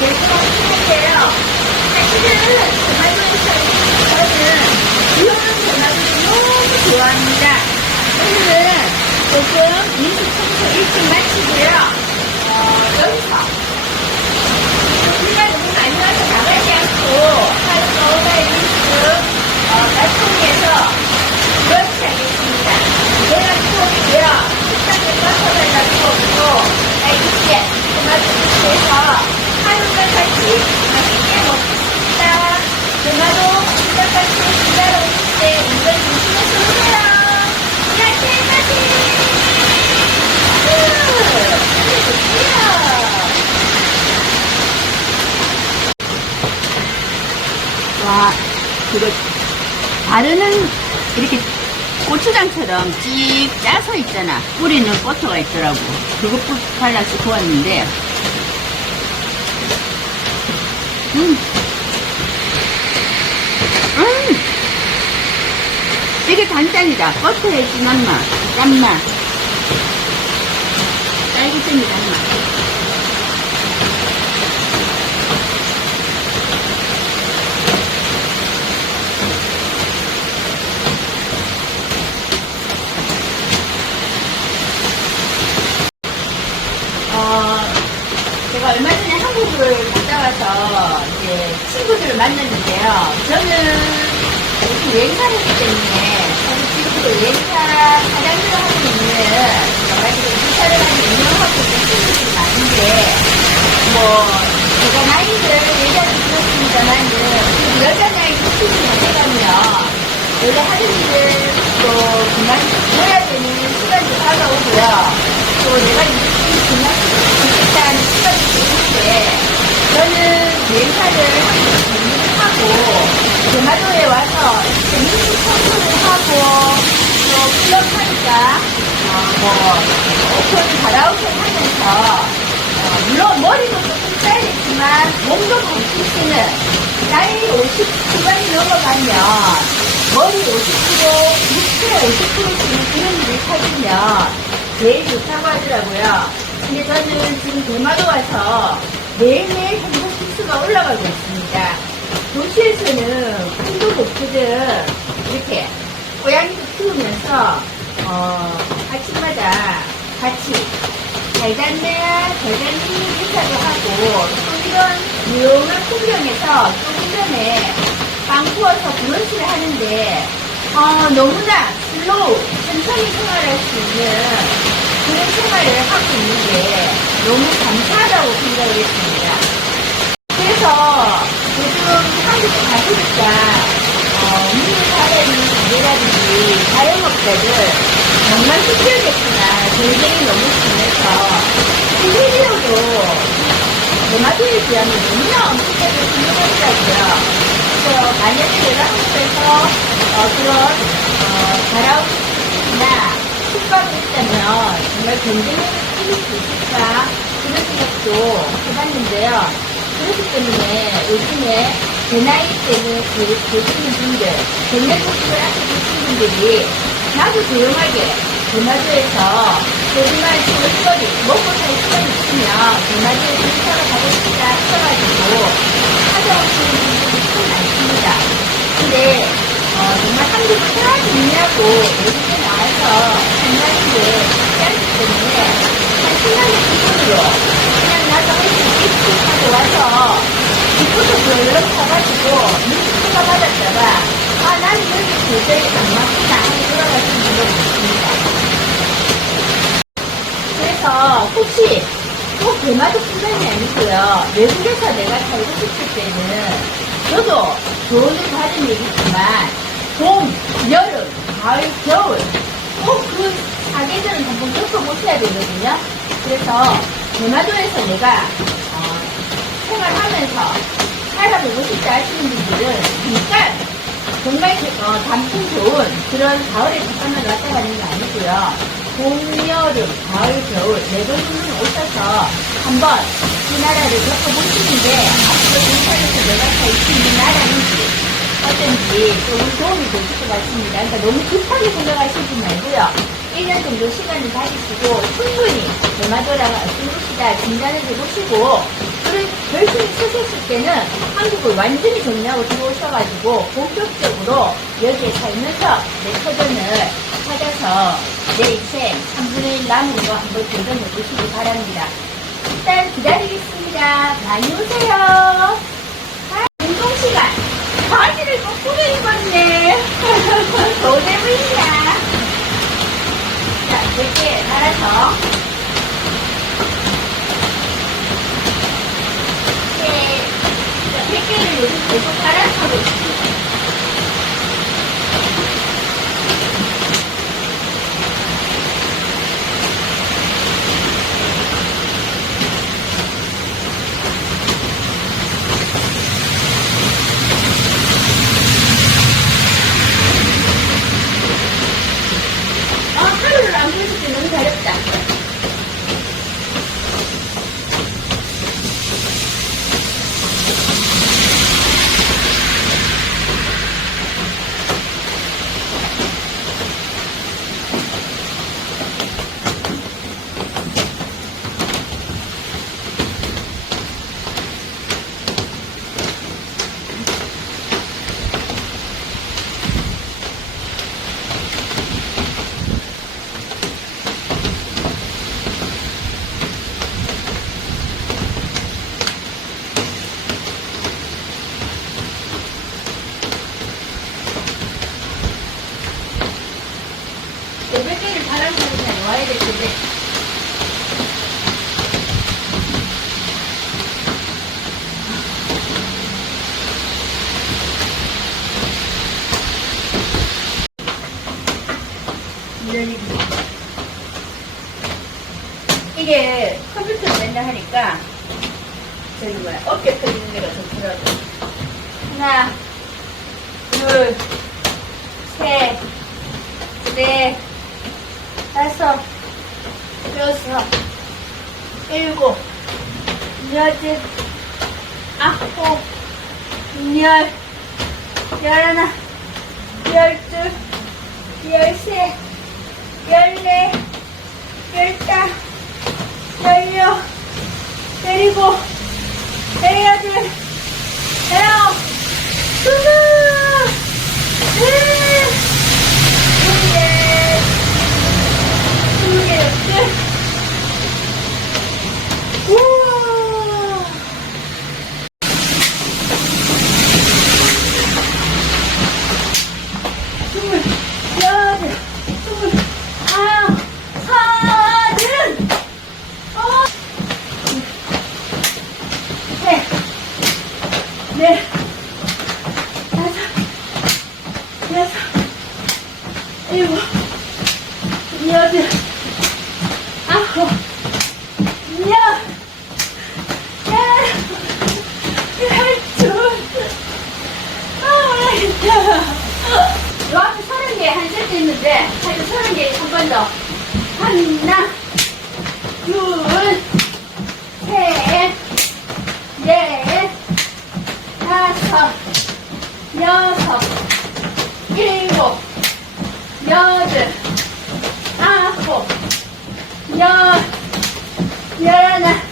제일 좋아하는데요. 사실은 대마도에서 저는 비오는 대마도를 너무 좋아합니다. 오늘은 조금 인식 청소 일찍 마치고요. 어, 여기서 우리가 너무 많이 와서 나가지 않고 하루 서울의 인식 어, 말통에서 그렇게 하겠습니다. 내가 추억이고요. 식당에 빠져달라고 없고, 나 이제 그만두면서 하루가 같이 맛있게 먹겠습니다. 그마도 시작같이 일하러 오실 때 운전 조심해서 오세요. 가세, 가세. 으, 좋지요. 와, 그거 바르는 이렇게 고추장처럼 찍 짜서 있잖아. 뿌리는 버터가 있더라고. 뿌- 발라서 구웠는데, 음, 음, 되게 단짠이다. 버터의 진한 맛, 짠맛, 딸기잼이 단맛. 어, 제가 얼마 전에 한국을 갔다 와서 이제 친구들을 만났는데요. 저는 여행사를 했기 때문에 저도 지금도 여행사 사장들을 하고 있는 여러 가지 회사를 하는 운영하고 있는 친구들이 많은데 뭐 제가 나이를 얘기하기 그렇습니다만은 그 여자 나이 친구들만 해가면 원래 하는 일을 또 그만둬야 되는 시간도 다가오고요. 또 내가 이렇게 그만두겠다는 시간이 되는데 저는 여행사를 하고 대마도에 와서 재밌는 청소를 하고 또 클럽하니까 어, 뭐 오픈 가라오케 하면서 어, 물론 머리도 조금 짧겠지만 몸도 건강치는 나이 50 후반이 넘어가면 머리 50kg, 60kg, 50kg씩 그런 일을 찾으면 제일 좋다고 하더라고요. 근데 저는 지금 대마도 와서 매일매일 행복 지수가 올라가고 있습니다. 도시에서는 꿈도 높거든. 이렇게 고양이도 키우면서 어, 아침마다 같이 잘 잤네야, 잘 잤니 인사도 하고 또 이런 유용한 풍경에서 조금 전에 빵 구워서 브런치를 하는데 어, 너무나 슬로우, 천천히 생활할 수 있는 그런 생활을 하고 있는데 너무 감사하다고 생각을 했습니다. 그래서 요즘 한국에 가보니까 어, 문화라든지 가게라든지 자영업자들 정말 힘들겠구나. 경쟁이 너무 심해서 실질적으로 대마도에 비하면 너무나 엄청나게 훌륭하더라고요. 그래서 만약에 내가 한국에서 어, 그런 어, 가라오케나 숙박을 했다면 정말 경쟁력을 키울 수 있을까 그런 생각도 해봤는데요. 그렇기 때문에 요즘에 제 나이 때는 그- 계시는 분들, 경력고식을 하고 계신 분들이 나도 조용하게 대마도에서 거짓말 치거리 먹고 살 시간이 있으면 대마도에 인사를 가고 싶다 싶어가지고 찾아오시는 분들이 참 많습니다. 근데 어, 정말 한국을 편하게 있냐고 외국에 나와서 한다는 게 않기 때문에 한 시간의 기준으로 그냥 나도 할수 있겠지 하고 와서 기쁘도 별로 사가지고 눈치가 받았다가 아 나는 여기 도저히 안 맞구나 하고 돌아가시는 분들이 있습니다. 그래서 혹시 꼭 대마도뿐만이 아니고요. 외국에서 내가 살고 싶을 때는 저도 조언을 받은 얘기지만 봄, 여름, 가을, 겨울 꼭 그 사계절은 한번 겪어보셔야 되거든요. 그래서 대마도에서 내가 어, 생활하면서 살아보고 싶다 하시는 분들은 잠깐 정말 어, 단풍 좋은 그런 가을에 잠깐만 왔다 가는 게 아니고요. 봄, 여름, 가을, 겨울 네 번쯤은 오셔서 한번 이 나라를 겪어보시는 게 앞으로 인천에서 내가 살수 있는 나라인지 어떤지 조금 도움이 되실 것 같습니다. 그러니까 너무 급하게 생각하시지 말고요. 1년 정도 시간을 가지시고 충분히 대마도라가 어떤 곳이다 진단을 해보시고 그걸 열심히 쓰셨을 때는 한국을 완전히 정리하고 들어오셔가지고 본격적으로 여기에 살면서 내 터전을 찾아서 내 인생 3분의 1 남은 거 한번 도전해 보시기 바랍니다. 일단 기다리겠습니다. 많이 오세요. 아, 운동 시간. 바지를 거꾸로 입었네. 도대무이야. 자, 이렇게 말아서. 네. 자, 100개를 요즘 계속 갈아서 하고 있습니다. 아, 하루를 안 보실 때 너무 가렵다. 몇 개를 바람 소리가 와야 될 텐데. 이게 컴퓨터 맨날 하니까 저기 뭐야 어깨 펴지는 데가 좋더라고. 하나, 둘, 셋, 넷, 다섯, 여섯, 일곱, 여덟, 아홉, 열, 열하나, 열둘, 열셋, 열넷, 열다, 열여, 열일곱, 열여덟, 열아홉, 스물, 넷, 스물넷, 스물여덟, 우와! 스물, 여덟, 스물, 아홉, 서른, 어, 셋, 넷, 다섯, 여섯, 일곱, 여덟, 아홉, 열, 열, 열둘, 아, 알겠다. 요 앞에 서른 개한 세트 있는데, 하여튼 서른 개 한 번 더. 하나, 둘, 腰子，安福，腰，腰奶奶。